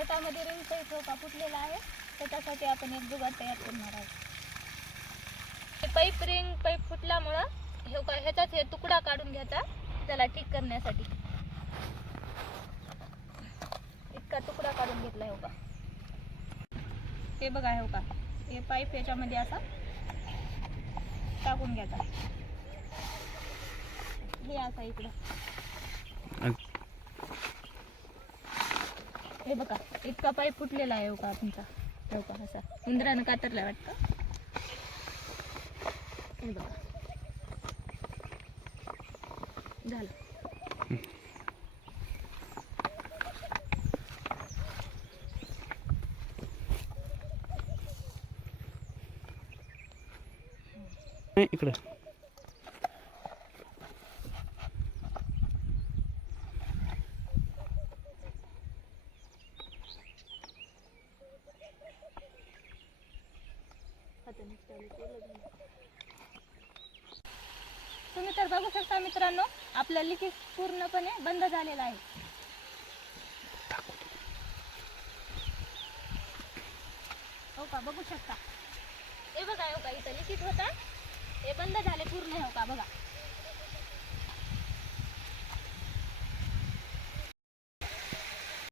शेतामध्ये रिंग ठोका का फुटलेला आहे. त्याच्यासाठी आपण एक जुगाड तयार करणार आहोत. पाईप रिंग पाईप फुटल्यामुळं हे का ह्याचाच हे तुकडा काढून घ्यायचा त्याला ठीक करण्यासाठी. इतका तुकडा काढून घेतला हो का हे बघा हो का हे पाईप याच्यामध्ये असा टाकून घ्यायचा. हे असा इकडं. हे बघा इतका पाईप फुटलेला आहे हो का तुमचा? हो का असा? उंदरानं कातरला वाटतं? हे बघा. झालं. नाही, इकडं. तुम्ही तर बघू शकता मित्रांनो आपलं लिकेज पूर्णपणे बंद झालेलं आहे. हो का? बघू शकता. हे बघा हो का इथं लिखित होता. हे बंद झाले पूर्ण हो का? बघा.